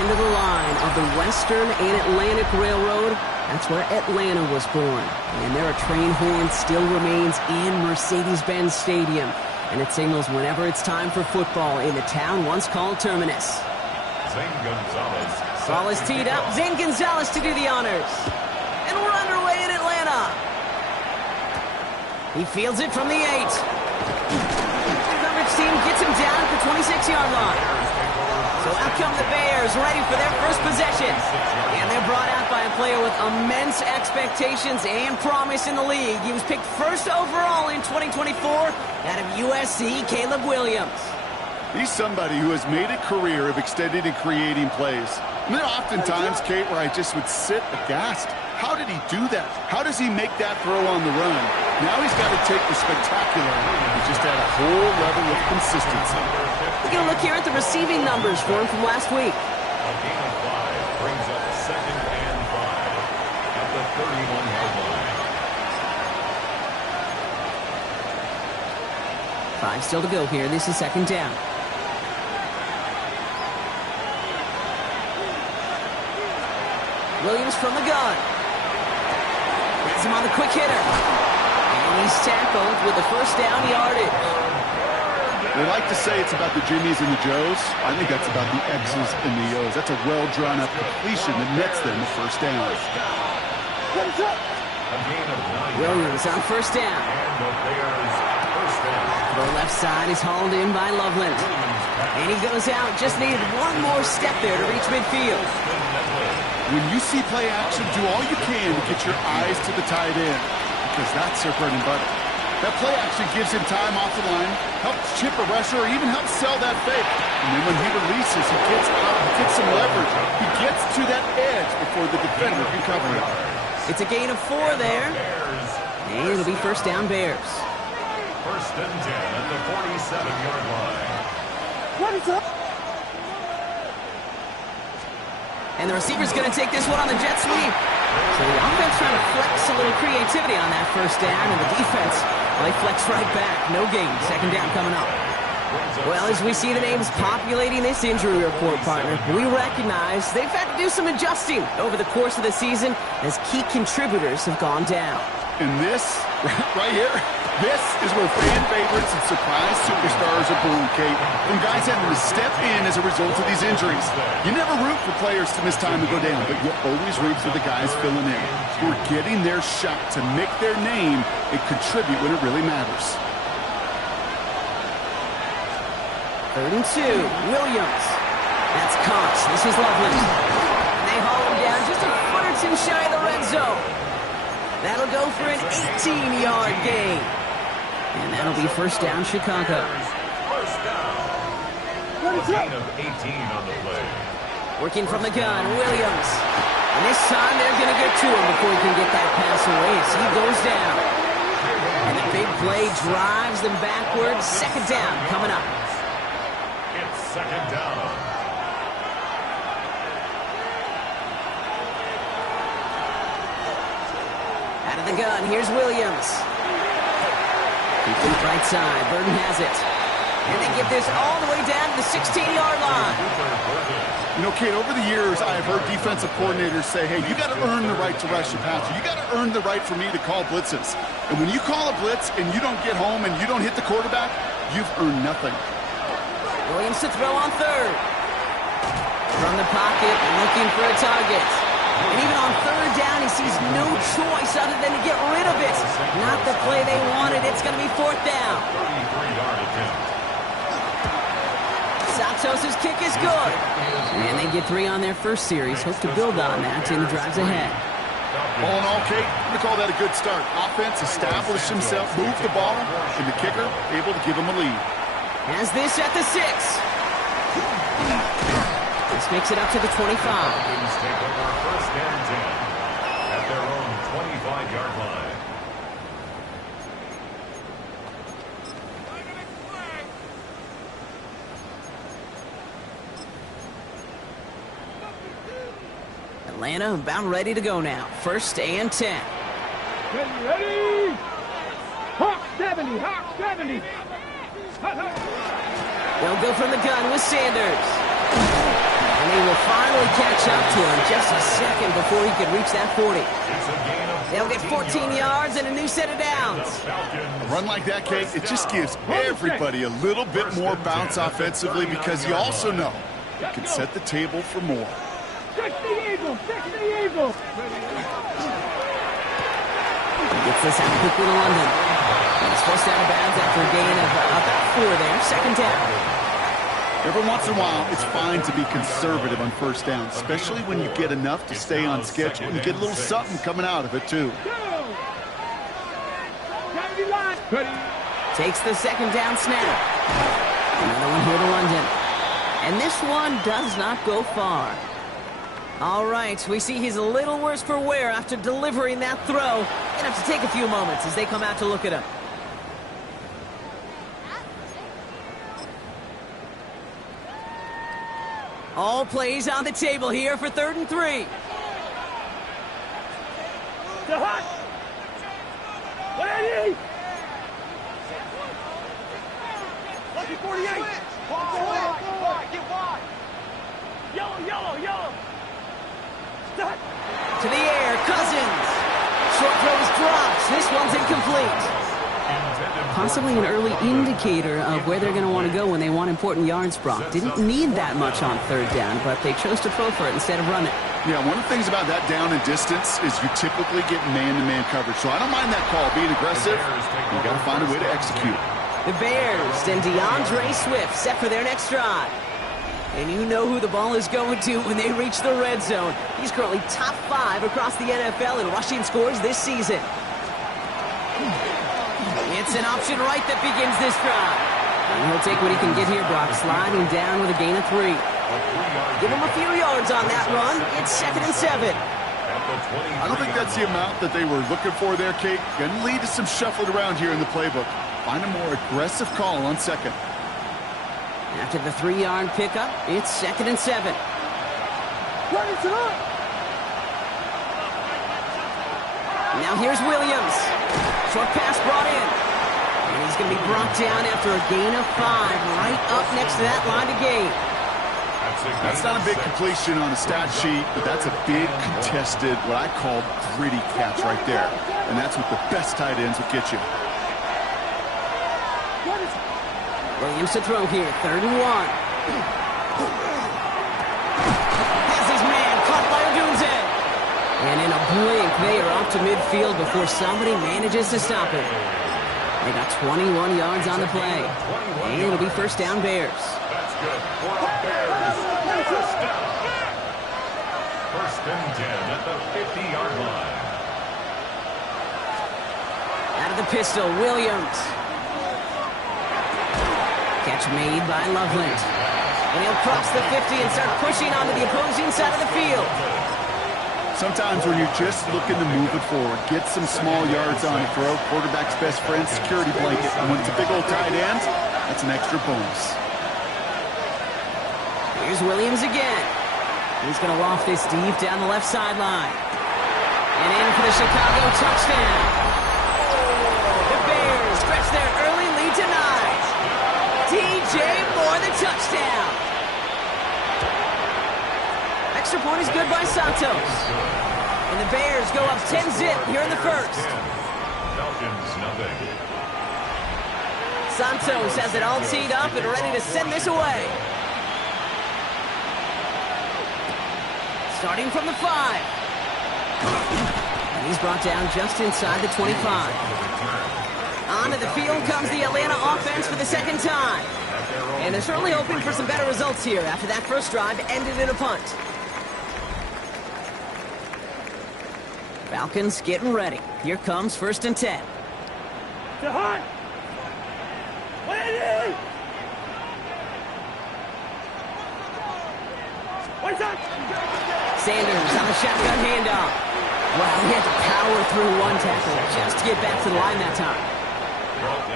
end of the line of the Western and Atlantic Railroad. That's where Atlanta was born. And there a train horn still remains in Mercedes-Benz Stadium. And it signals whenever it's time for football in the town once called Terminus. Zane Gonzalez. Ball is teed up. Zane Gonzalez to do the honors. And we're underway in Atlanta. He fields it from the 8. The coverage team gets him down at the 26-yard line. So out come the Bears, ready for their first possession. And they're brought out by a player with immense expectations and promise in the league. He was picked first overall in 2024 out of USC, Caleb Williams. He's somebody who has made a career of extending and creating plays. And there are often times, Kate, where I just would sit aghast. How did he do that? How does he make that throw on the run? Now he's got to take the spectacular and just add a whole level of consistency. We're going to look here at the receiving numbers for him from last week. A gain of 5 brings up 2nd and 5 at the 31-yard line. 5 still to go here. This is 2nd down. Williams from the gun. Gets him on the quick hitter. And he's tackled with the first down yardage. They like to say it's about the Jimmies and the Joes. I think that's about the X's and the O's. That's a well-drawn-up completion that nets them the first down. A gain of 9. Williams on first down. And the Bears first down. The left side is hauled in by Loveland. And he goes out. Just needed one more step there to reach midfield. When you see play action, do all you can to get your eyes to the tight end, because that's their bread and butter. That play action gives him time off the line, helps chip a rusher, or even helps sell that fake. And then when he releases, he gets out, he gets some leverage. He gets to that edge before the defender can cover it. It's a gain of 4 there. And it'll be first down Bears. First and 10 at the 47-yard line. What is up? And the receiver's going to take this one on the jet sweep. So the offense trying to flex a little creativity on that first down, and the defense, well, they flex right back. No gain. 2nd down coming up. Well, as we see the names populating this injury report, partner, we recognize they've had to do some adjusting over the course of the season as key contributors have gone down. And this, right here, this is where fan favorites and surprise superstars are born, Kate. From guys having to step in as a result of these injuries. You never root for players to miss time and go down, but you always root for the guys filling in, who are getting their shot to make their name and contribute when it really matters. 3rd and 2, Williams. That's Cox. This is Loveland. And they haul him down just a foot or two shy of the red zone. That'll go for an 18-yard gain. And that'll be first down Chicago. First down. A gain of 18 on the play. Working from the gun, Williams. And this time they're going to get to him before he can get that pass away as he goes down. And the big play drives them backwards. 2nd down coming up. It's 2nd down. Out of the gun, here's Williams. Complete right side, Burton has it. And they get this all the way down to the 16-yard line. You know, Kate, over the years, I have heard defensive coordinators say, hey, you got to earn the right to rush the passer. You got to earn the right for me to call blitzes. And when you call a blitz and you don't get home and you don't hit the quarterback, you've earned nothing. Williams to throw on 3rd. From the pocket, looking for a target. And even on 3rd down, he sees no choice other than to get rid of it. Not the play they wanted. It's going to be 4th down. 33-yard attempt. Santos' kick is good. And they get 3 on their first series. Hope to build on that in the drives ahead. All in all, Kate, I'm going to call that a good start. Offense established himself, moved the ball, and the kicker able to give him a lead. Has this at the 6. This makes it up to the 25. Falcons take over first and 10 at their own 25-yard line. Atlanta about ready to go now. 1st and 10. Ready! Hawk 70! Hawk 70! They'll go from the gun with Sanders. And they will finally catch up to him just a second before he could reach that 40. They'll get 14 yards and a new set of downs. A run like that, Kate, it just gives everybody a little bit more bounce offensively because you also know you can set the table for more. Fix the eagle! Fix the eagle! He gets this out quickly to London. He's forced out of bounds after a gain of about 4 there. Second down. Every once in a while, it's fine to be conservative on first down, especially when you get enough to stay on schedule and you get a little something coming out of it, too. Takes the second down snap. Another one here to London. And this one does not go far. All right, we see he's a little worse for wear after delivering that throw. Gonna have to take a few moments as they come out to look at him. All plays on the table here for 3rd and 3. The hot! 180! Lucky 48! Wide, get wide! Yellow! Stop! To the air, Cousins. Short throw is dropped. This one's incomplete. Possibly an early indicator of where they're going to want to go when they want important yards, Brock. Didn't need that much on 3rd down, but they chose to throw for it instead of run it. Yeah, one of the things about that down and distance is you typically get man-to-man coverage. So I don't mind that call, being aggressive. You got to find a way to execute. The Bears and DeAndre Swift set for their next drive. And you know who the ball is going to when they reach the red zone. He's currently top 5 across the NFL in rushing scores this season. It's an option right that begins this drive. And he'll take what he can get here, Brock, sliding down with a gain of 3. Give him a few yards on that run. It's 2nd and 7. I don't think that's the amount that they were looking for there, Kate. Going to lead to some shuffling around here in the playbook. Find a more aggressive call on 2nd. After the 3-yard pickup, it's 2nd and 7. Now here's Williams. Short pass brought in. And he's going to be brought down after a gain of 5, right up next to that line of gain. That's not a big completion on a stat sheet, but that's a big contested, what I call gritty catch right there. And that's what the best tight ends will get you. Williams to throw here, 3rd and 1. Has his man caught by Odunze. And in a blink, they are off to midfield before somebody manages to stop it. They got 21 yards on the play. And it'll be 1st down Bears. That's good for the Bears. First down. 1st and 10 at the 50-yard line. Out of the pistol, Williams. Catch made by Loveland. And he'll cross the 50 and start pushing onto the opposing side of the field. Sometimes when you're just looking to move it forward, get some small yards on a throw, quarterback's best friend, security blanket. And when it's a big old tight end, that's an extra bonus. Here's Williams again. He's going to loft this deep down the left sideline. And in for the Chicago touchdown. The Bears stretch their early lead to 9. DJ Moore, the touchdown. Extra point is good by Santos. And the Bears go up 10-zip here in the 1st. Falcons, nothing. Santos has it all teed up and ready to send this away. Starting from the 5. And he's brought down just inside the 25. Onto the field comes the Atlanta offense for the 2nd time. And they're certainly hoping for some better results here after that first drive ended in a punt. Falcons getting ready. Here comes 1st and 10. The hot! 180! What's up? Sanders on the shotgun handoff. Well, he had to power through one tackle just to get back to the line that time.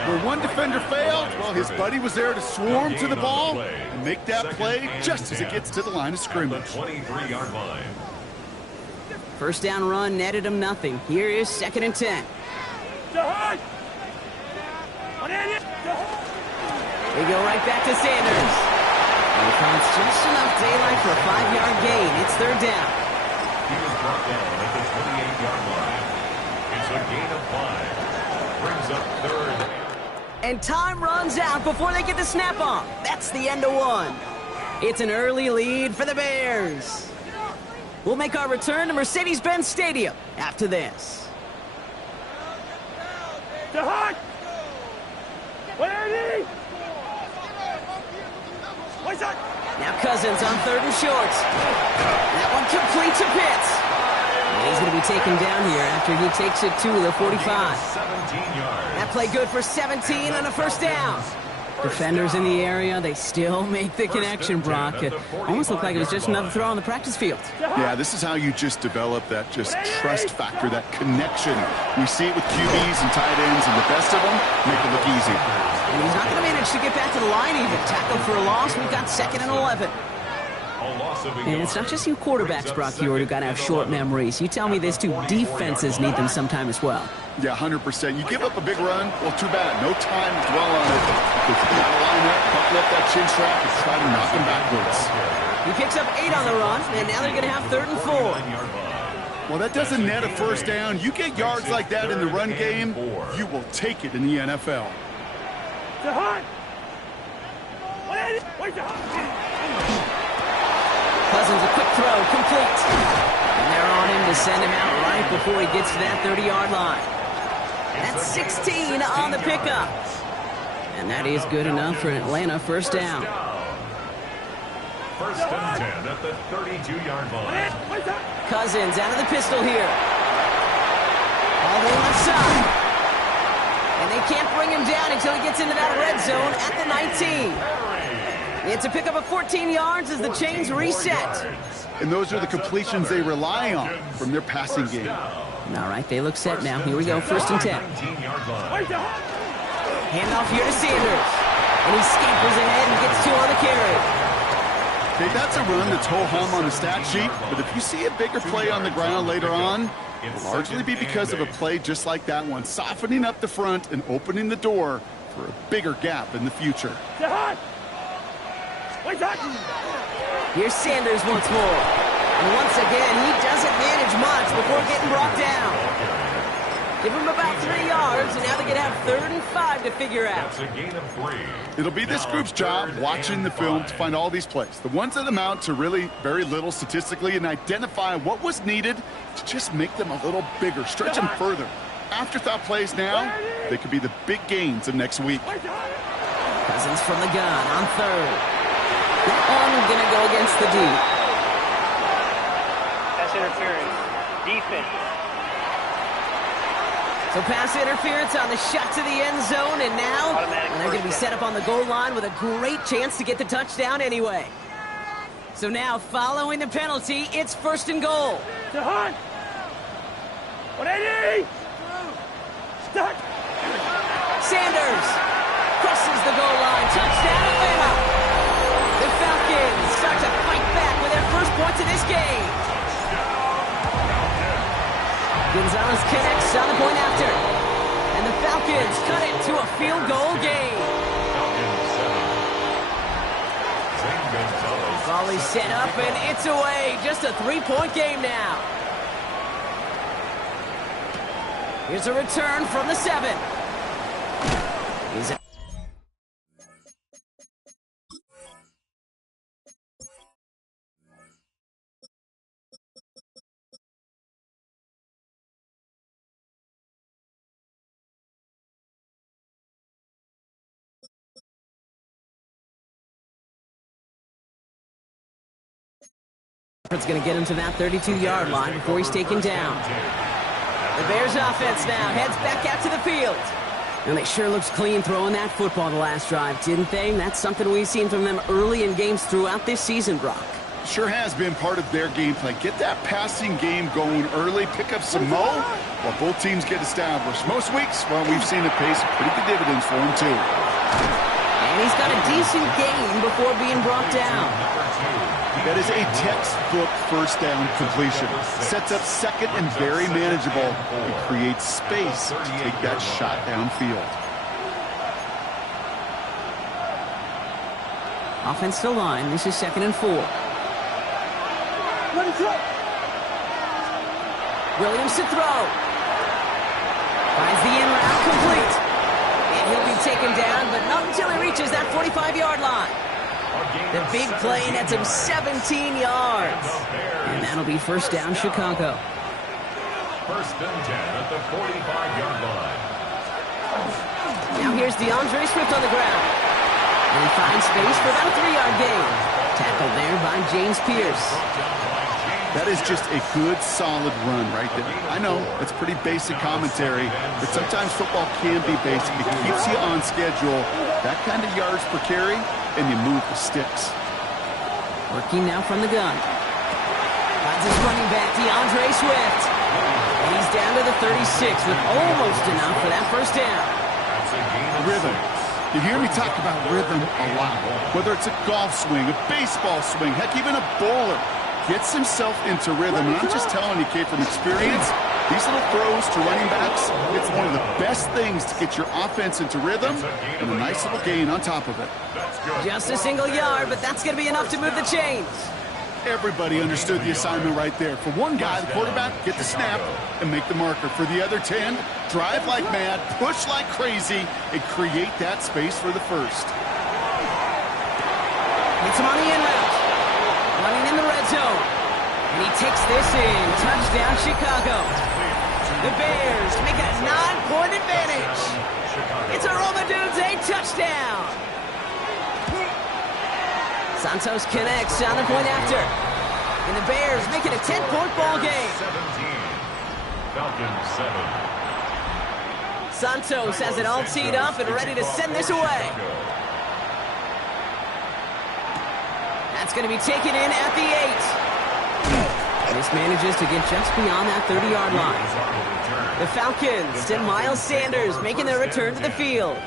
Where one defender failed, well, his buddy was there to swarm to the ball and make that play just as it gets to the line of scrimmage. 23-yard line. 1st down run netted him nothing. Here is 2nd and 10. They go right back to Sanders. He finds just enough daylight for a 5-yard gain. It's third down. He was brought down at the 28-yard line. It's a gain of 5. Brings up third. And time runs out before they get the snap off. That's the end of one. It's an early lead for the Bears. We'll make our return to Mercedes-Benz Stadium after this. To hot. 180. What's that? Now Cousins on third and short. That one complete to Pitts. And he's going to be taken down here after he takes it to the 45. 17 yards. That play good for 17 on a first down. Defenders in the area, they still make the connection, Brock. It almost looked like it was just another throw on the practice field. Yeah, this is how you just develop that just trust factor, that connection. We see it with QBs and tight ends, and the best of them make it look easy. And he's not going to manage to get back to the line even. Tackled for a loss. We've got 2nd and 11. And it's not just you quarterbacks, Brock Huard, who got to have short memories. You tell me these two defenses need them sometime as well. Yeah, 100%. You give up a big run, well, too bad. No time to dwell on it. If you got to line up, buckle up that chin strap, and try to knock him backwards. He picks up 8 on the run, and now they're going to have 3rd and 4. Well, that doesn't net a first down. You get yards like that in the run game, you will take it in the NFL. To hot. 180. Where's the hot? Cousins, a quick throw, complete. And they're on him to send him out right before he gets to that 30-yard line. That's 16 on the pickup. And that is good enough for an Atlanta first down. First and 10 at the 32-yard line. Where's that? Cousins out of the pistol here. All the left side. And they can't bring him down until he gets into that red zone at the 19. It's a pickup of 14 yards as the chains reset. And those are the completions they rely on from their passing game. All right, they look set now. Here we go, 1st and 10. Where's the hot? Handoff here to Sanders. And he scampers ahead and gets 2 on the carry. Okay, that's a run that's ho-hum on the stat sheet, but if you see a bigger play on the ground later on, it'll largely be because of a play just like that one, softening up the front and opening the door for a bigger gap in the future. To hot. Where's that? Here's Sanders once more. And once again, he doesn't manage much before getting brought down. Give him about 3 yards, and now they're going to have 3rd and 5 to figure out. That's a gain of 3. It'll be this group's job watching the film to find all these plays. The ones that amount to really very little statistically and identify what was needed to just make them a little bigger, stretch them further. Afterthought plays now, they could be the big gains of next week. Cousins from the gun on 3rd. That one going to go against the D. Pass interference. Defense. So pass interference on the shot to the end zone, and now they're going to be set up on the goal line with a great chance to get the touchdown anyway. So now, following the penalty, it's 1st and goal. To hot. 180. Stuck. Sanders crosses the goal line. Touchdown, Atlanta. The Falcons start to fight back with their first points of this game. Gonzalez connects on the point after. And the Falcons cut it to a field goal game. Volley set up, and it's away. Just a 3-point game now. Here's a return from the 7. He's a It's going to get him to that 32-yard line before he's taken down. The Bears offense now heads back out to the field. And they sure looks clean throwing that football the last drive, didn't they? And that's something we've seen from them early in games throughout this season, Brock. Sure has been part of their game plan. Get that passing game going early, pick up some mo while both teams get established. Most weeks, well, we've seen it pay some pretty good dividends for him, too. And he's got a decent gain before being brought down. That is a textbook first down completion. Sets up 2nd and very manageable. It creates space to take that shot downfield. Offensive line. This is 2nd and 4. Williams to throw. Finds the in route complete. And he'll be taken down, but not until he reaches that 45-yard line. The big play nets him 17 yards. And that'll be first down, Chicago. First and 10 at the 45-yard line. Now here's DeAndre Swift on the ground. And he finds space for about a 3-yard gain. Tackled there by James Pierce. That is just a good, solid run right there. I know, it's pretty basic commentary, but sometimes football can be basic. It keeps you on schedule, that kind of yards per carry, and you move the sticks. Working now from the gun. Finds his running back, DeAndre Swift. And he's down to the 36 with almost enough for that first down. Rhythm. You hear me talk about rhythm a lot. Whether it's a golf swing, a baseball swing, heck, even a bowler gets himself into rhythm. And I'm just telling you, kid, from experience, these little throws to running backs, it's one of the best things to get your offense into rhythm and a nice little gain on top of it. Just a single yard, but that's going to be enough to move the chains. Everybody understood the assignment right there. For one guy, the quarterback, get the snap and make the marker. For the other 10, drive like mad, push like crazy, and create that space for the first. Gets him on the in route. Running in the red zone. And he takes this in. Touchdown, Chicago. The Bears make it a 9-point advantage. It's a Romadunze touchdown. Santos connects on the point after. And the Bears make it a 10-point ball game. 17. Falcons 7. Santos has it all teed up and ready to send this away. That's going to be taken in at the 8. This manages to get just beyond that 30-yard line. The Falcons send Miles Sanders making their return to the field.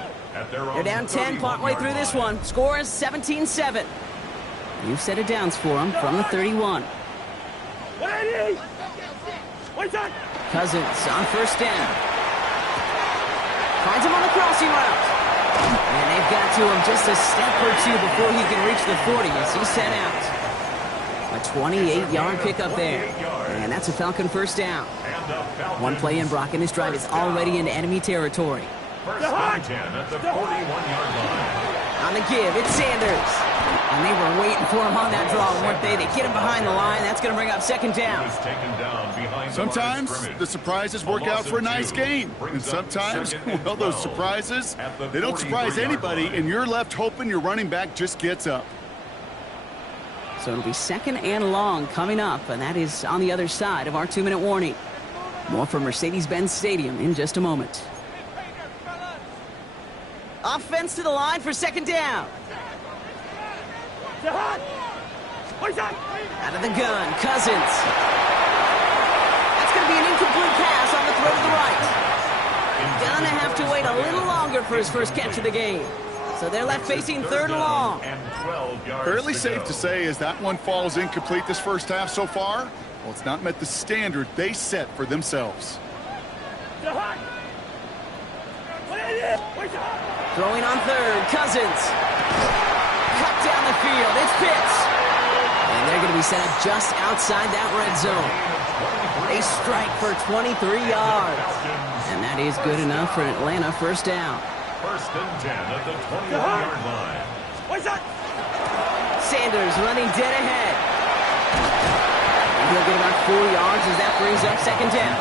They're down 10 partway through this one. Score is 17-7. New set of downs for them from the 31. Cousins on first down. Finds him on the crossing route. And they've got to him just a step or two before he can reach the 40 as he's sent out. A 28-yard pickup there. And that's a Falcon first down. One play in, Brock, and this drive is already into enemy territory. First and 10 at the 41-yard line. On the give, it's Sanders. And they were waiting for him on that draw, weren't they? They get him behind the line. That's going to bring up second down. Sometimes the surprises work out for a nice gain. And sometimes, well, those surprises, they don't surprise anybody, and you're left hoping your running back just gets up. So it'll be second and long coming up, and that is on the other side of our 2-minute warning. More from Mercedes-Benz Stadium in just a moment. Offense to the line for second down. Out of the gun, Cousins. That's going to be an incomplete pass on the throw to the right. Gonna have to wait a little longer for his first catch of the game. So they're left facing third and long. Fairly safe to say as that one falls incomplete this first half so far, well, it's not met the standard they set for themselves. Throwing on third, Cousins. Cut down the field, it's Pitts. And they're going to be set up just outside that red zone. They strike for 23 yards. And that is good enough for an Atlanta first down. First and 10 at the 21-yard line. Sanders running dead ahead. And he'll get about 4 yards as that brings up second down.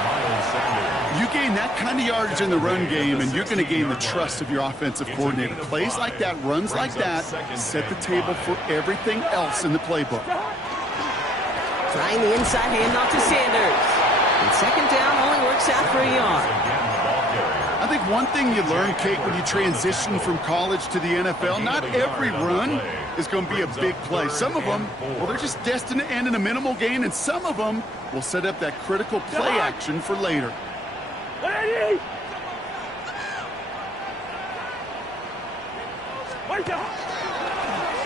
You gain that kind of yardage in the run game, and you're going to gain the trust of your offensive coordinator. Plays like that, runs like that, set the table for everything else in the playbook. Trying the inside handoff to Sanders. And second down only works out for a yard. I think one thing you learn, Kate, when you transition from college to the NFL, not every run is going to be a big play. Some of them, well, they're just destined to end in a minimal gain, and some of them will set up that critical play action for later.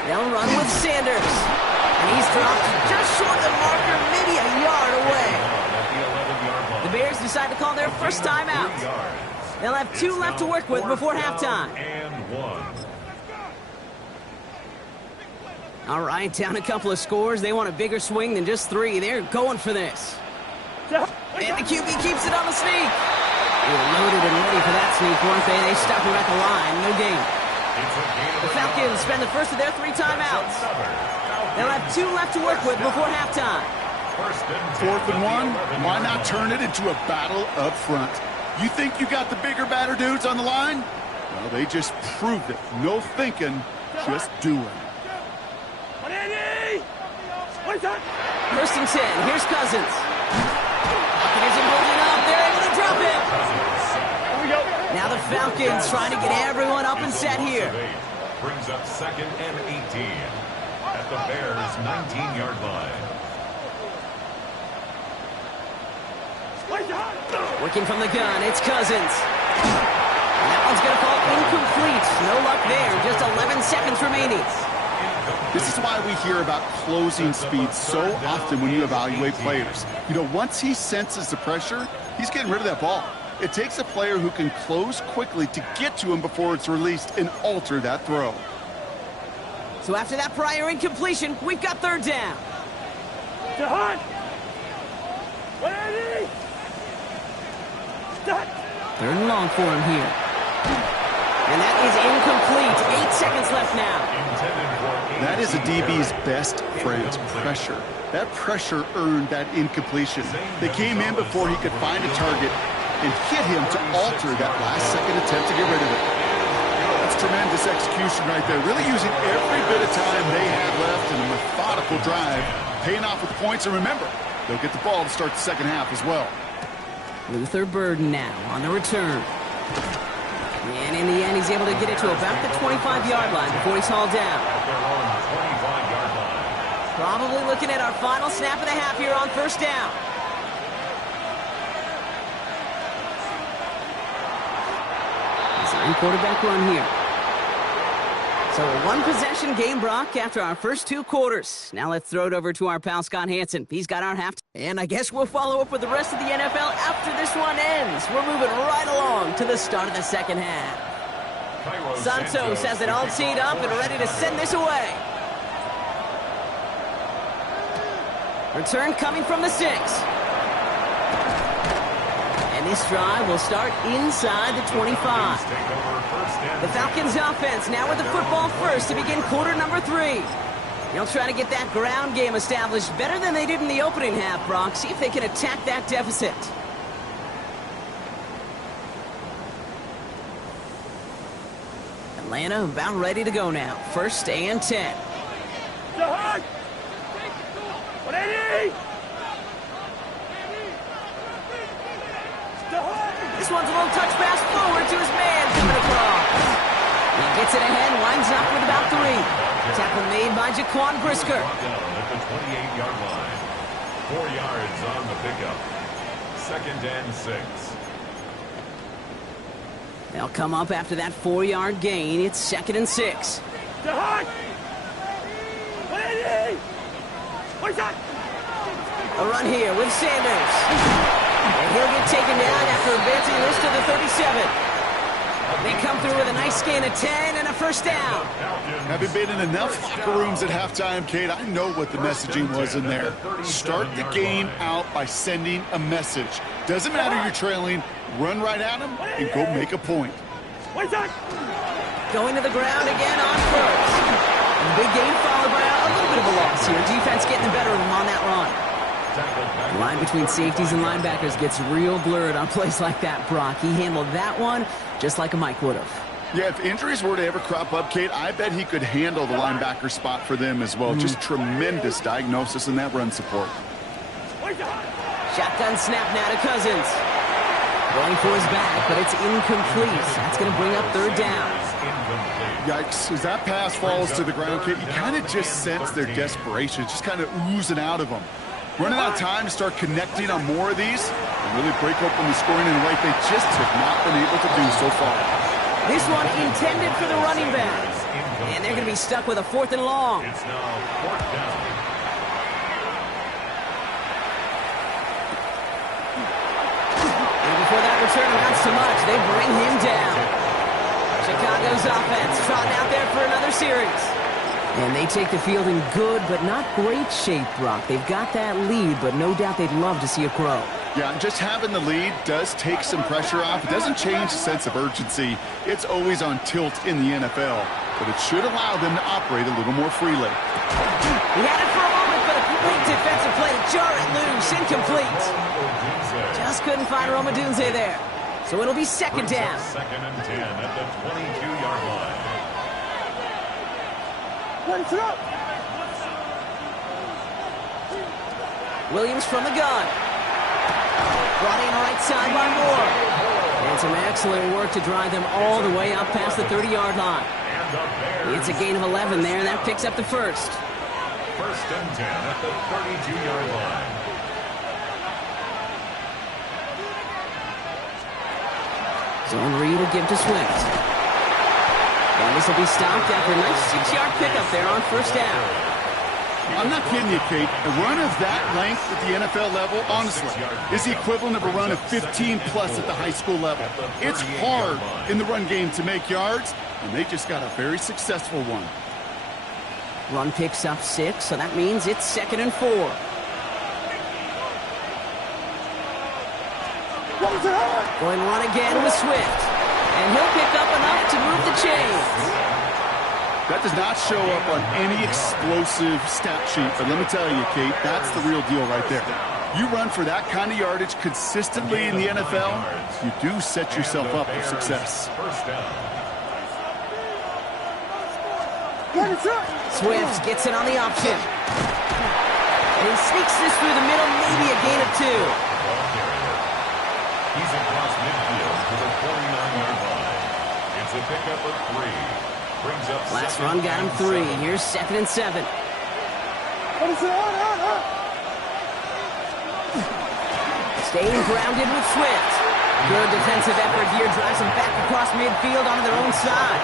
They'll run with Sanders. And he's dropped just short of the marker, maybe a yard away. The Bears decide to call their first timeout. They'll have 2 left to work with before halftime. All right, down a couple of scores. They want a bigger swing than just 3. They're going for this. And the QB keeps it on the sneak. They were loaded and ready for that sneak, weren't they? They stuck him at the line. No gain. The Falcons spend the first of their 3 timeouts. They'll have 2 left to work with before halftime. 4th and 1, why not turn it into a battle up front? You think you got the bigger, badder dudes on the line? Well, they just proved it. No thinking, just doing. 1st and 10. Here's Cousins. Buccaneers are holding up. They're able to drop it. Now the Falcons trying to get everyone up and set here. Brings up 2nd and 18 at the Bears' 19-yard line. Working from the gun, it's Cousins. That one's going to fall incomplete. No luck there. Just 11 seconds remaining. This is why we hear about closing speed so often when you evaluate players. You know, once he senses the pressure, he's getting rid of that ball. It takes a player who can close quickly to get to him before it's released and alter that throw. So after that prior incompletion, we've got 3rd down. Third and long for him here. And that is incomplete. 8 seconds left now. That is a DB's best friend, pressure. That pressure earned that incompletion. They came in before he could find a target and hit him to alter that last-second attempt to get rid of it. That's tremendous execution right there. Really using every bit of time they had left in a methodical drive, paying off with points. And remember, they'll get the ball to start the second half as well. Luther Burden now on the return. And in the end, he's able to get it to about the 25-yard line before he's hauled down. Probably looking at our final snap of the half here on 1st down. Design quarterback run here. So a 1-possession game, Brock, after our first 2 quarters. Now let's throw it over to our pal Scott Hansen. He's got our half. And I guess we'll follow up with the rest of the NFL after this one ends. We're moving right along to the start of the second half. Santos has it all teed up and ready to send this away. Return coming from the 6. And this drive will start inside the 25. The Falcons offense now with the football first to begin quarter number 3. They'll try to get that ground game established better than they did in the opening half, Brock. See if they can attack that deficit. Atlanta about ready to go now. 1st and 10. This one's a little touch pass forward to his man coming across. He gets it ahead, winds up with about 3. Tackle made by Jaquan Brisker. At the 28-yard line. 4 yards on the pickup. 2nd and 6. They'll come up after that 4-yard gain. It's 2nd and 6. A run here with Sanders. And he'll get taken down after advancing this to the 37. They come through with a nice gain of 10 and a 1st down. Having been in enough locker rooms at halftime, Kate, I know what the messaging was in there. Start the game out by sending a message. Doesn't matter you're trailing, run right at them and go make a point. Going to the ground again on 1st. Big gain followed by a little bit of a loss here. Defense getting the better of them on that run. The line between safeties and linebackers gets real blurred on plays like that, Brock. He handled that one just like a Mike would have. Yeah, if injuries were to ever crop up, Kate, I bet he could handle the linebacker spot for them as well. Just tremendous diagnosis in that run support. Shotgun snap now to Cousins. Going for his back, but it's incomplete. That's going to bring up 3rd down. Yikes. As that pass falls to the ground, Kate, you kind of just sense their desperation. It's just kind of oozing out of them. Running out of time to start connecting on more of these and really break open the scoring in a way they just have not been able to do so far. This one intended for the running back. And they're going to be stuck with a 4th and long. It's now 4th down. And before that return amounts to much, they bring him down. Chicago's offense trotting out there for another series. And they take the field in good but not great shape, Brock. They've got that lead, but no doubt they'd love to see it grow. Yeah, and just having the lead does take some pressure off. It doesn't change the sense of urgency. It's always on tilt in the NFL, but it should allow them to operate a little more freely. He had it for a moment, but a quick defensive play to jar it loose. Incomplete. Just couldn't find Romadunze there. So it'll be second down. Second and 10 at the 22-yard line. Williams from the gun. Brought in right side by Moore. And some excellent work to drive them all the way up past the 30-yard line. It's a gain of 11 there, and that picks up the first. First and 10 at the 32-yard line. Zone read will give to Swift. And this will be stopped after a nice 6-yard pickup there on first down. I'm not kidding you, Kate. A run of that length at the NFL level, honestly, is the equivalent of a run of 15-plus at the high school level. It's hard in the run game to make yards, and they just got a very successful one. Run picks up 6, so that means it's second and 4. Going run again with Swift. And he'll pick up enough to move the chains. That does not show up on any explosive stat sheet, but let me tell you, Kate, that's the real deal right there. You run for that kind of yardage consistently in the NFL, you do set yourself up for success. First down. Swift gets it on the option. And he sneaks this through the middle, maybe a gain of 2. He's across midfield to the 49-yard line. It's a pickup of 3. Brings up Last run got him 3. Here's second and 7. Staying grounded with Swift. Good defensive effort here. Drives him back across midfield onto their own side.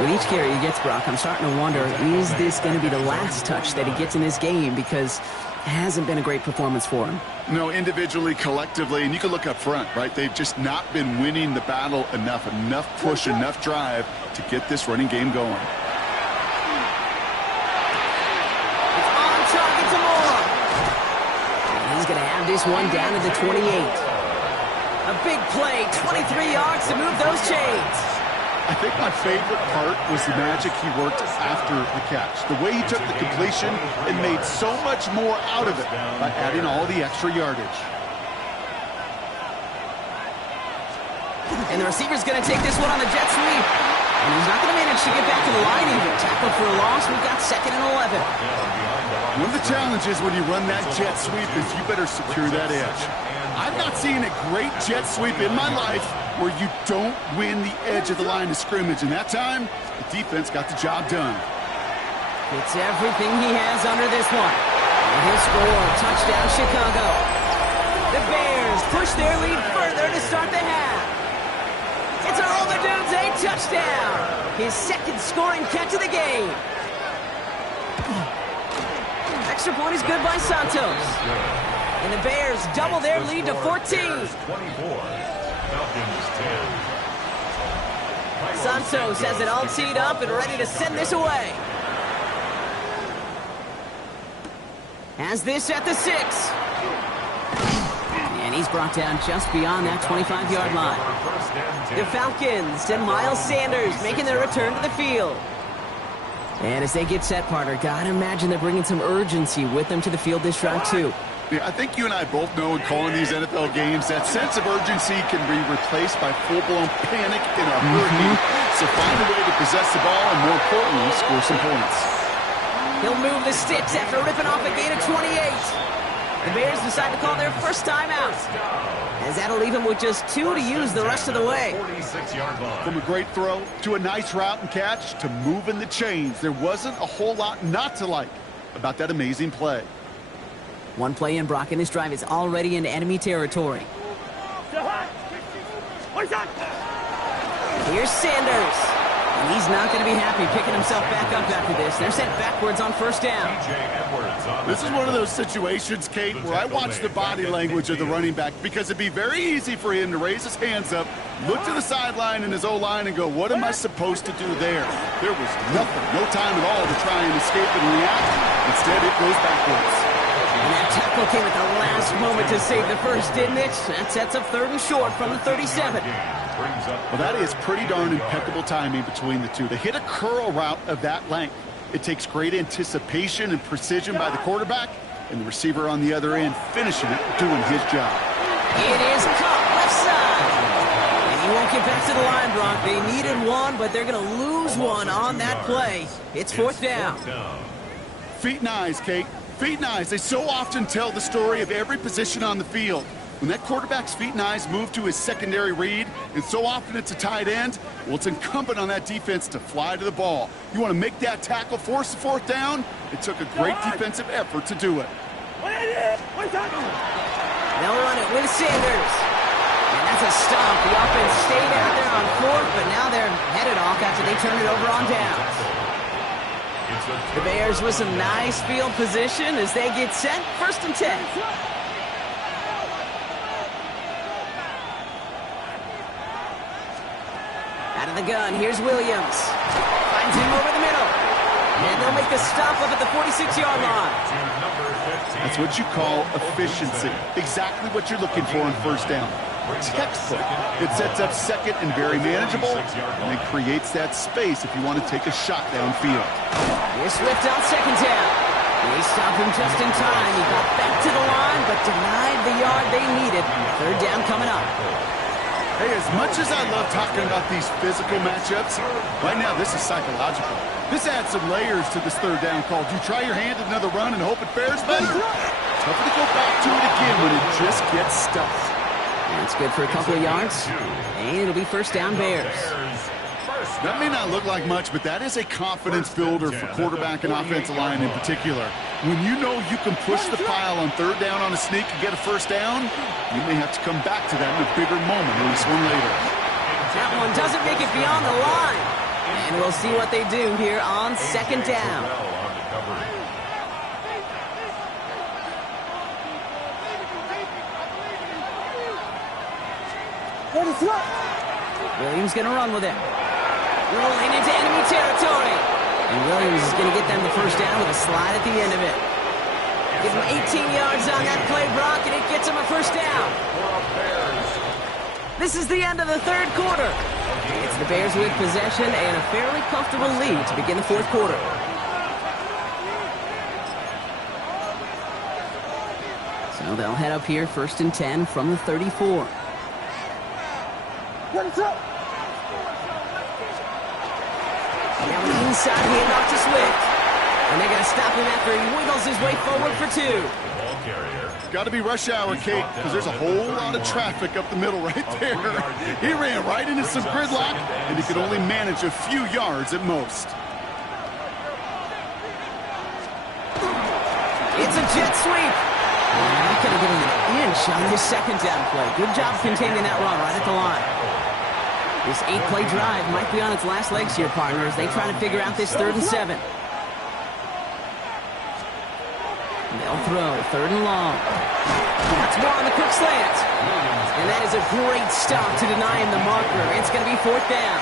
With each carry he gets, Brock, I'm starting to wonder, is this going to be the last touch that he gets in this game? Because it hasn't been a great performance for him. No, individually, collectively, and you can look up front, right? They've just not been winning the battle enough push, enough drive to get this running game going. It's on target to Moore. And he's going to have this one down to the 28. A big play, 23 yards to move those chains. I think my favorite part was the magic he worked after the catch. The way he took the completion and made so much more out of it by adding all the extra yardage. And the receiver's going to take this one on the jet sweep. And he's not going to manage to get back to the line even. Tackled for a loss. We've got second and 11. One of the challenges when you run that jet sweep is you better secure that edge. I've not seen a great jet sweep in my life where you don't win the edge of the line of scrimmage. And that time, the defense got the job done. It's everything he has under this one. And he'll score. Touchdown, Chicago. The Bears push their lead further to start the half. It's a Romadunze touchdown. His second scoring catch of the game. Extra point is good by Santos. And the Bears double their lead to 14. 24. Falcons 10. Santos has it all teed up and ready to send this away. Has this at the 6. And he's brought down just beyond that 25-yard line. The Falcons and Miles Sanders making their return to the field. And as they get set, partner, gotta imagine they're bringing some urgency with them to the field this drive, too. Yeah, I think you and I both know in calling these NFL games that sense of urgency can be replaced by full-blown panic in a hurry. So find a way to possess the ball and, more importantly, score some points. He'll move the sticks after ripping off a gain of 28. The Bears decide to call their first time out, as that'll leave him with just 2 to use the rest of the way. 46-yard line. From a great throw to a nice route and catch to moving the chains, there wasn't a whole lot not to like about that amazing play. One play in, Brock, and this drive is already into enemy territory. Here's Sanders. And he's not going to be happy picking himself back up after this. They're sent backwards on first down. This is one of those situations, Kate, where I watch the body language of the running back because it'd be very easy for him to raise his hands up, look to the sideline in his O-line and go, what am I supposed to do there? There was nothing, no time at all to try and escape and react. Instead, it goes backwards. And that tackle came at the last moment to save the first, didn't it? That sets up 3rd and short from the 37. Well, that is pretty darn impeccable timing between the two. To hit a curl route of that length, it takes great anticipation and precision by the quarterback, and the receiver on the other end finishing it, doing his job. It is caught left side. And he won't get back to the line, Brock. They needed one, but they're going to lose one on that play. It's 4th down. Feet and eyes, Kate. Feet and eyes. They so often tell the story of every position on the field. When that quarterback's feet and eyes move to his secondary read, and so often it's a tight end, well, it's incumbent on that defense to fly to the ball. You want to make that tackle, force the 4th down? It took a great defensive effort to do it. They'll run it with Sanders. And that's a stop. The offense stayed out there on 4th, but now they're headed off after they turn it over on downs. The Bears with some nice field position as they get set. 1st and 10. Out of the gun, here's Williams. Finds him over the middle. And they'll make the stop up at the 46-yard line. That's what you call efficiency. Exactly what you're looking for on 1st down. Textbook. It sets up 2nd and very manageable, and it creates that space if you want to take a shot downfield. Here's Swift on 2nd down. They stopped him just in time. He got back to the line, but denied the yard they needed. 3rd down coming up. Hey, as much as I love talking about these physical matchups, right now this is psychological. This adds some layers to this 3rd down call. Do you try your hand at another run and hope it bears, buddy? Tougher to go back to it again when it just gets stuffed. That's good for a couple of yards, and it'll be 1st down Bears. That may not look like much, but that is a confidence builder for quarterback and offensive line in particular. When you know you can push the pile on 3rd down on a sneak and get a 1st down, you may have to come back to that in a bigger moment in this one later. That one doesn't make it beyond the line. And we'll see what they do here on 2nd down. Williams going to run with it. Rolling into enemy territory. And Williams is going to get them the 1st down with a slide at the end of it. Give him 18 yards on that play, Brock, and it gets him a 1st down. This is the end of the 3rd quarter. It's the Bears with possession and a fairly comfortable lead to begin the 4th quarter. So they'll head up here 1st and 10 from the 34. Now an inside handoff to Swift. And they're going to stop him after he wiggles his way forward for 2. Got to be rush hour, Kate, because there's a whole lot of traffic up the middle right there. He ran right into some gridlock, and he could only manage a few yards at most. It's a jet sweep. He could have given an inch on his 2nd down play. Good job containing that run right at the line. This 8-play drive might be on its last legs here, partner, as they try to figure out this 3rd and 7. They'll throw 3rd and long. That's more on the quick slant. And that is a great stop to deny him the marker. It's going to be 4th down.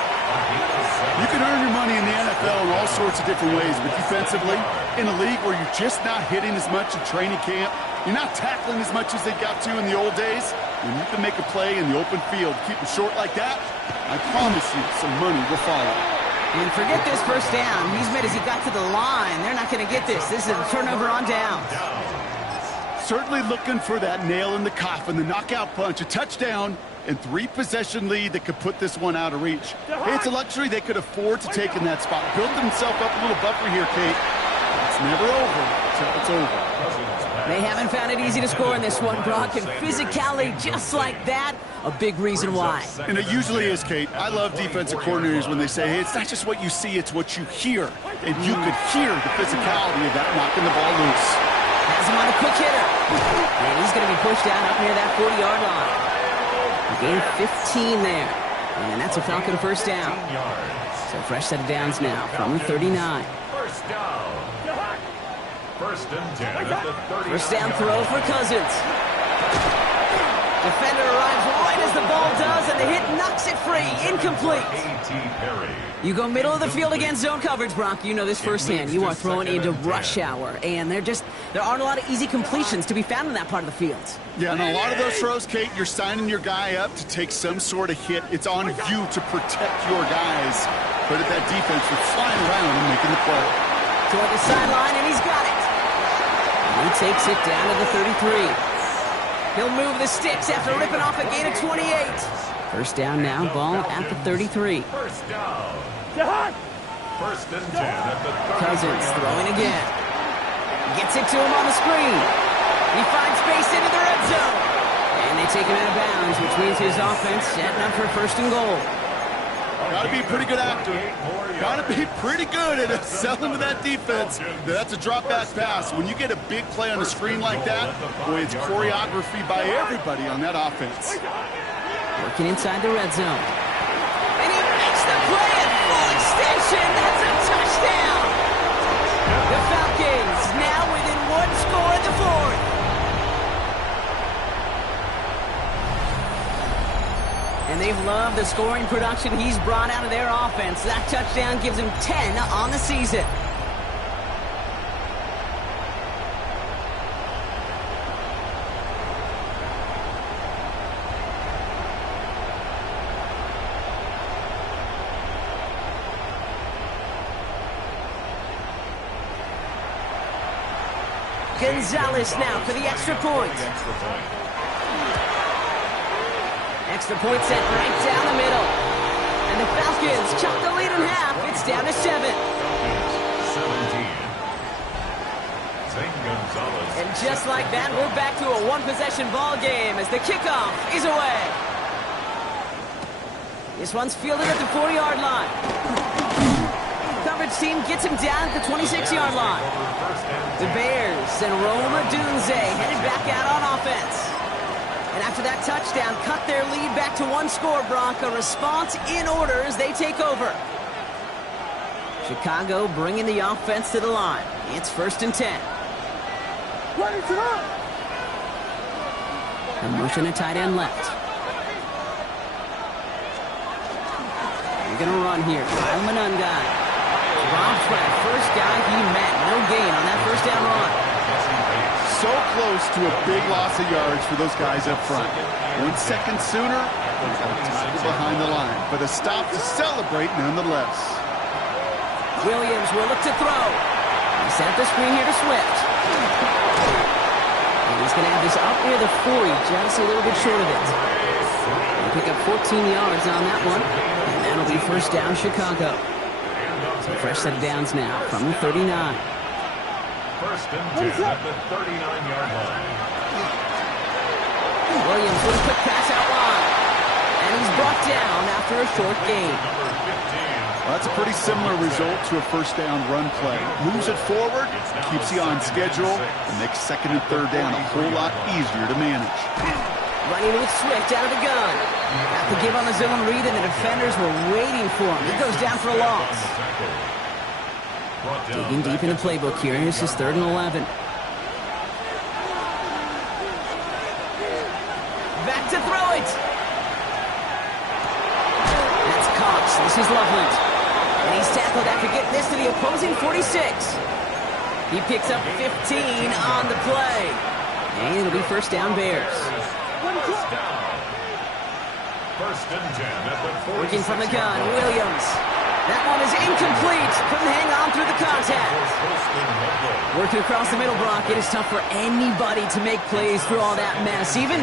You can earn your money in the NFL in all sorts of different ways, but defensively, in a league where you're just not hitting as much in training camp, you're not tackling as much as they got to in the old days, when you can make a play in the open field, keep it short like that, I promise you some money will follow. And forget this 1st down. He's made as he got to the line. They're not going to get this. This is a turnover on downs. Certainly looking for that nail in the coffin, the knockout punch, a touchdown, and 3-possession lead that could put this one out of reach. Hey, it's a luxury they could afford to take in that spot. Build themselves up a little buffer here, Kate. It's never over until it's over. They haven't found it easy to score in this one, Brock, and physicality just like that, a big reason why. And it usually is, Kate. I love defensive coordinators when they say, hey, it's not just what you see, it's what you hear. And you could hear the physicality of that knocking the ball loose. Has him on a quick hitter. And he's going to be pushed down up near that 40-yard line. Gain 15 there. And that's a Falcon 1st down. So fresh set of downs now from the 39. First down. First and 10 at the 39. First down throw for Cousins. Defender arrives right as the ball does, and the hit knocks it free. Incomplete. You go middle of the field against zone coverage, Brock. You know this firsthand. You are throwing into rush hour, and there aren't a lot of easy completions to be found in that part of the field. Yeah, and a lot of those throws, Kate, you're signing your guy up to take some sort of hit. It's on you to protect your guys. But at that defense, you're flying around and making the play. Toward the sideline, and he's got it. And he takes it down to the 33. He'll move the sticks after ripping off a gain of 28. First down now, ball at the 33. First down. First and 10 at the 33. Cousins throwing again. Gets it to him on the screen. He finds space into the red zone. And they take him out of bounds, which means his offense setting up for first and goal. Got to be a pretty good actor. Got to be pretty good at selling to that defense. That's a drop-back pass. When you get a big play on the screen like that, boy, it's choreography by everybody on that offense. Working inside the red zone. And he makes the play at full extension. That's a touchdown. The Falcons now within one score in the fourth. And they've loved the scoring production he's brought out of their offense. That touchdown gives him 10 on the season. Gonzalez now for the extra point. Extra point set right down the middle. And the Falcons chop the lead in half. It's down to 7. 17. Zane Gonzalez. And just like that, we're back to a one-possession ball game as the kickoff is away. This one's fielded at the 40-yard line. Coverage team gets him down at the 26-yard line. The Bears and Rome Odunze headed back out on offense. And after that touchdown, cut their lead back to one score, Brock. A response in order as they take over. Chicago bringing the offense to the line. It's first and 10. A motion to tight end left. You're going to run here. Kyle Manungai. Rob Pratt, first guy he met. No gain on that first down run. So close to a big loss of yards for those guys up front. 1 second sooner, he's got a tackle behind the line. But a stop to celebrate nonetheless. Williams will look to throw. He set up the screen here to Swift. And he's going to have this up near the 40, just a little bit short of it. He'll pick up 14 yards on that one. And that'll be first down, Chicago. So fresh set of downs now from the 39. First and 10 at the 39-yard line. Williams with a quick pass out wide. And he's brought down after a short gain. Well, that's a pretty similar result to a first down run play. Moves it forward, keeps you on schedule, and makes second and third down a whole lot easier to manage. Running with Swift out of the gun. Got to give on the zone read, and the defenders were waiting for him. He goes down for a loss. Digging deep in the playbook here. This is 3rd and 11. Back to throw it. That's Cox. This is Loveland. And he's tackled after getting this to the opposing 46. He picks up 15 on the play. And it'll be first down Bears. First and 10 at the 46. Working from the gun, Williams. That one is incomplete. Couldn't hang on through the contact. Working across the middle, Brock. It is tough for anybody to make plays through all that mess, even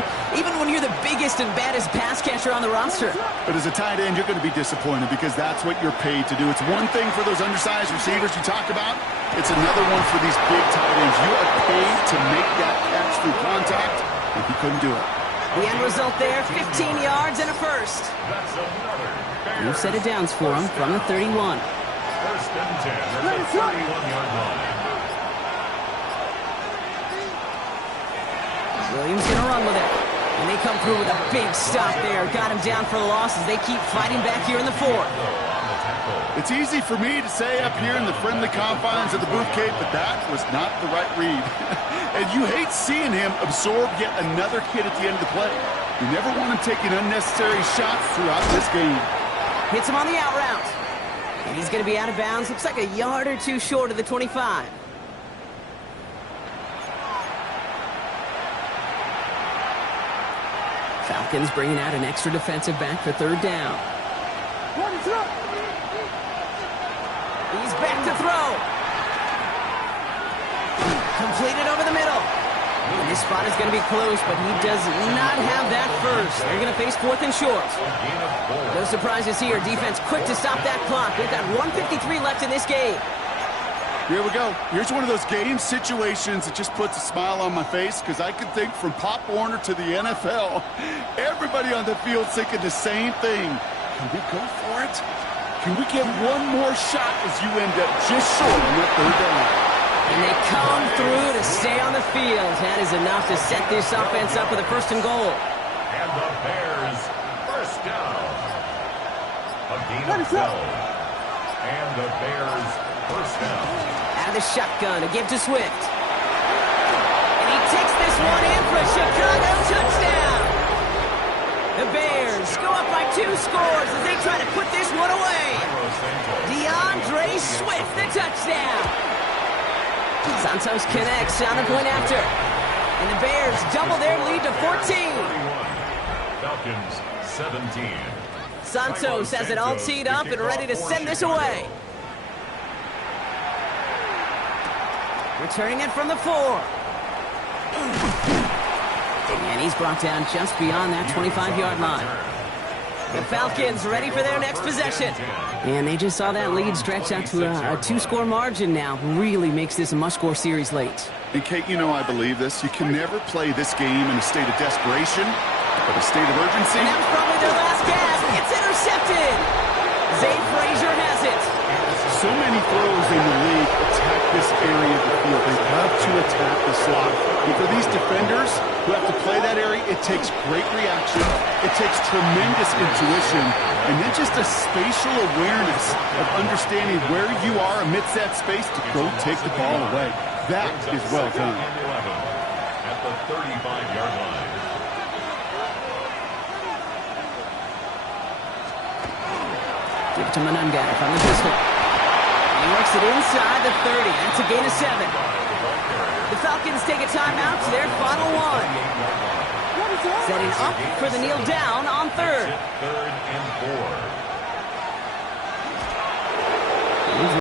when you're the biggest and baddest pass catcher on the roster. But as a tight end, you're going to be disappointed because that's what you're paid to do. It's one thing for those undersized receivers you talked about. It's another one for these big tight ends. You are paid to make that catch through contact, and he couldn't do it. The end result there, 15 yards and a first. That's another. New set of downs for him from the 31. First and 10 at the 31-yard line. Williams going to run with it. And they come through with a big stop there. Got him down for the loss as they keep fighting back here in the fourth. It's easy for me to say up here in the friendly confines of the booth cave, but that was not the right read. And you hate seeing him absorb yet another hit at the end of the play. You never want him taking unnecessary shots throughout this game. Hits him on the out route. And he's going to be out of bounds. Looks like a yard or two short of the 25. Falcons bringing out an extra defensive back for third down. He's back to throw. Completed over the middle. And this spot is going to be close, but he does not have that first. They're going to face 4th and short. No surprises here. Defense quick to stop that clock. We've got 1:53 left in this game. Here we go. Here's one of those game situations that just puts a smile on my face because I can think from Pop Warner to the NFL. Everybody on the field thinking the same thing. Can we go for it? Can we get one more shot as you end up just short on that third down? And they come through to stay on the field. That is enough to set this offense up with a 1st and goal. And the Bears, first down. A gain of 12. And the Bears, first down. Out of the shotgun to give to Swift. And he takes this one in for a Chicago touchdown. The Bears go up by 2 scores as they try to put this one away. DeAndre Swift, the touchdown. Santos connects on the point after. And the Bears double their lead to 14. Falcons 17. Santos has it all teed up and ready to send this away. Returning it from the 4. And he's brought down just beyond that 25-yard line. The Falcons ready for their next possession. And they just saw that lead stretch out to a 2-score margin now. Really makes this a must-score series late. And Kate, you know I believe this. You can never play this game in a state of desperation, but a state of urgency. And that was probably their last gasp. It's intercepted. Zay Frazier has it. So many throws in the league attack this area of the field. They love to attack the slot. And for these defenders who have to play that area, it takes great reaction. It takes tremendous intuition. And then just a spatial awareness of understanding where you are amidst that space to go take the ball away. That is well done. At the 35-yard line. Give it to Manunga from the pistol. He works it inside the 30. That's a gain of 7. The Falcons take a timeout to their final 1. Setting up for the kneel down on 3rd. 3rd and 4.